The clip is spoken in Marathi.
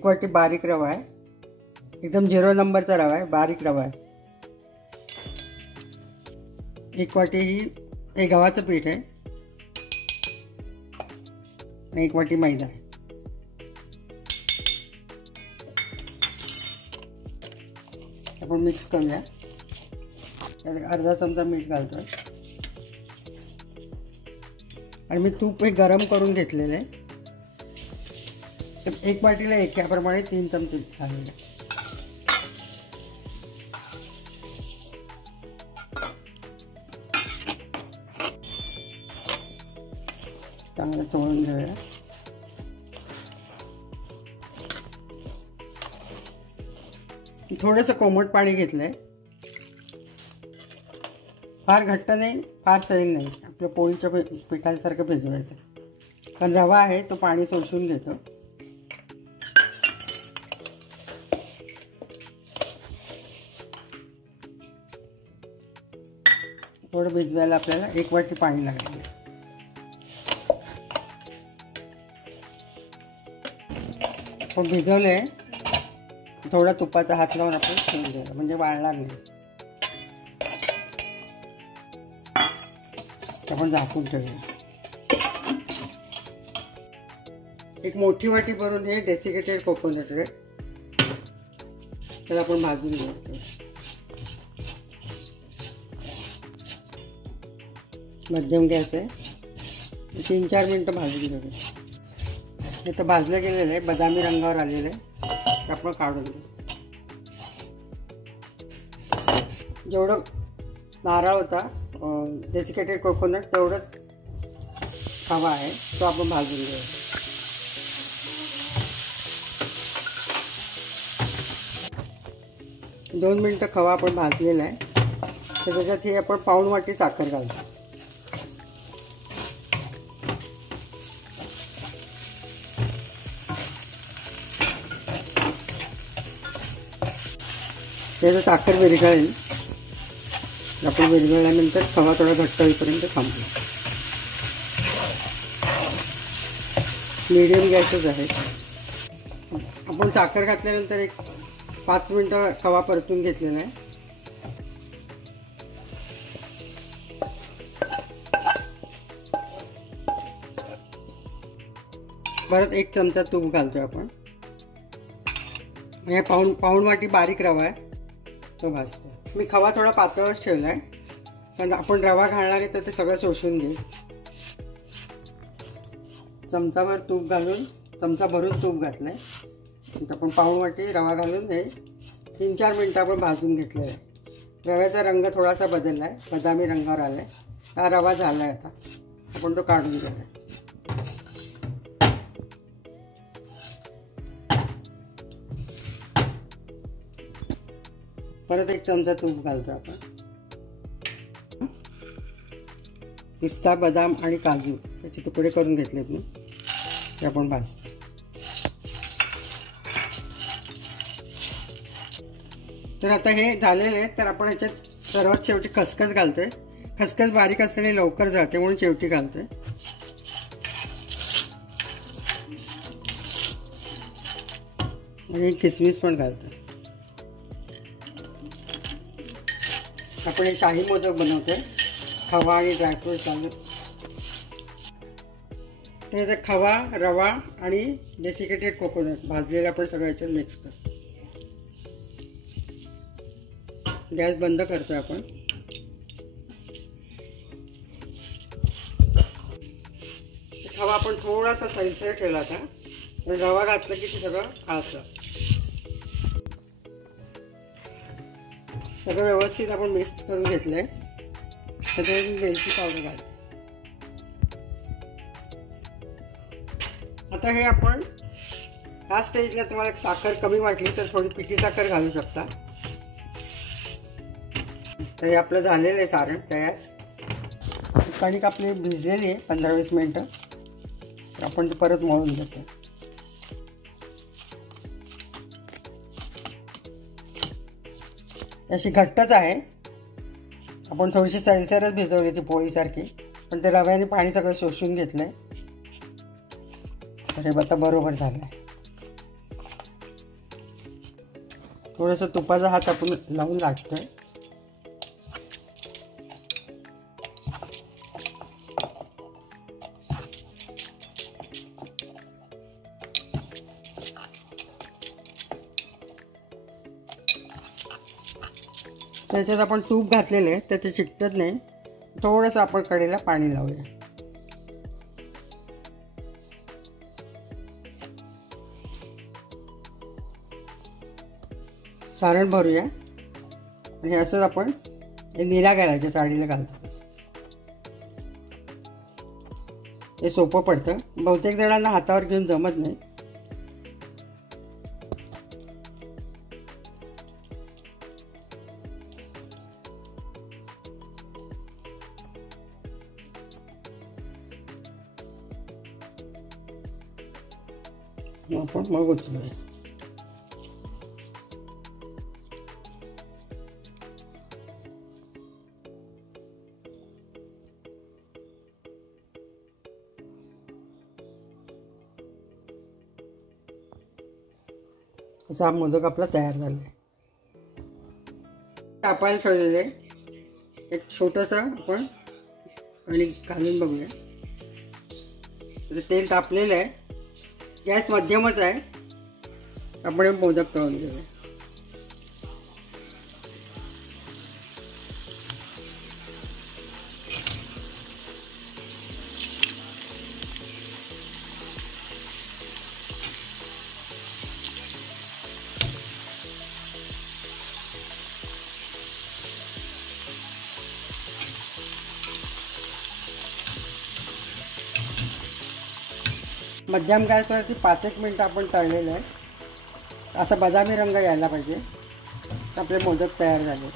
1 वाटी बारीक रवा आहे, एकदम 0 नंबरचा रवा आहे, बारीक रवा आहे. 1 वाटी हे गव्हाचं पीठ आहे, 1 वाटी मैदा आहे. आपण मिक्स करूया. अर्धा चमचा मीठ घालतोय आणि मी तूप हे गरम करून घेतलेलं आहे. 1 वाटीला 1 याप्रमाणे 3 चमचे घालूया. चांगलं चोळून घेऊया. थोडंसं कोमट पाणी घेतलंय, फार घट्ट नाही फार सैल नाही, आपल्या पोळीच्या पिठासारखं भिजवायचं. कारण रवा आहे तो पाणी शोषून घेतो. थोडं भिजवायला आपल्याला 1 वाटी पाणी लागेल. आपण भिजवलंय, थोडा तुपाचा हात लावून आपण ठेवून द्यायला, म्हणजे वाळणार नाही. आपण झाकून ठेवूया. 1 मोठी वाटी भरून हे डेसिकेटेड कोकोनट आहे, त्याला आपण भाजून घेऊ. मध्यम गॅस आहे, 3-4 मिनटं भाजून घेऊया. हे तर भाजलं गेलेलं आहे, बदामी रंगावर आलेलं आहे, आपण काढून घेऊ. जेवढं नारळ होता डेसिकेटेड कोकोनट तेवढंच खवा आहे, तो आपण भाजून घेऊ. दोन मिनटं खवा आपण भाजलेला आहे, तर त्याच्यात हे आपण पाऊण वाटी साखर घालतो. त्याचं साखर विरघळेल, आपण विरघळल्यानंतर खवा थोडा घट्ट होईपर्यंत थांबू. मीडियम गॅसच आहे. आपण साखर घातल्यानंतर 5 मिनटं खवा परतून घेतलेला आहे. परत 1 चमचा तूप घालतोय आपण. हे पाऊण वाटी बारीक रवा आहे, तो भाजतो. मी खवा थोडा पातळच ठेवला आहे, कारण आपण रवा घालणार आहे तर ते सगळं शोषून घेईल. चमचाभर तूप घालून, चमचा भरून तूप घातलं आहे. आता आपण पाऊण वाटी रवा घालून हे 3-4 मिनटं आपण भाजून घेतलं आहे. रव्याचा रंग थोडासा बदलला आहे, बदामी रंगावर आला आहे. हा रवा झाला आहे, आता आपण तो काढून घेऊया. परत 1 चमचा तूप घालतो आपण. पिस्ता, बदाम आणि काजू याचे तुकडे करून घेतलेत मी, ते आपण भाजतो. तर आता हे झालेले आहे, तर आपण ह्याच्यात सर्वात शेवटी खसखस घालतोय. खसखस बारीक असलेली लवकर जाते म्हणून शेवटी घालतोय. आणि किसमिस पण घालतोय. आपण हे शाही मोदक बनवतोय, खवा आणि ड्रायफ्रूट घालून. तर खवा, रवा आणि डेसिकेटेड कोकोनट भाजलेलं आपण सगळं याच्यात मिक्स करतो. गॅस बंद करतोय आपण. खवा आपण थोडासा सैलसर ठेवला होता, पण रवा घातला की ते सगळं खाळतं. सगळं व्यवस्थित आपण मिक्स करून घेतलंय. त्याच्यात वेलची पावडर घालतो. आता हे आपण ह्या स्टेजला तुम्हाला साखर कमी वाटली तर थोडी पिठी साखर घालू शकता. तर हे आपलं झालेलं आहे सारण तयार. कणिक आपली भिजलेली आहे 15-20 मिनटं. तर आपण ते परत मळून घेतो. अशी घट्टच आहे. आपण थोडीशी सैलसरच भिजवली ती पोळीसारखी, पण ते रव्याने पाणी सगळं शोषून घेतलंय. तर हे आता बरोबर झालं आहे. थोडंसं तुपाचा हात आपण लावून लागतोय. त्याच्यात आपण तूप घातलेलं आहे तर ते चिकटत नाही. थोडंसं आपण कढईला पाणी लावूया. सारण भरूया आणि असंच आपण हे निरा घालायच्या साडीला घालतो. हे सोपं पडतं. बहुतेक जणांना हातावर घेऊन जमत नाही. आपण मग उचलूया. असा हा मोदक आपला तयार झाला आहे. तापायला ठेवलेले एक छोटंसं आपण आणि घालून बघूया. तेल तापलेलं आहे. गॅस मध्यमच आहे. आपण हे मोदक तळून घेऊया. मध्यम गॅसवरती 5-1 मिनटं आपण तळलेलं आहे. असा बदामी रंग यायला पाहिजे. आपले मोदक तयार झाले.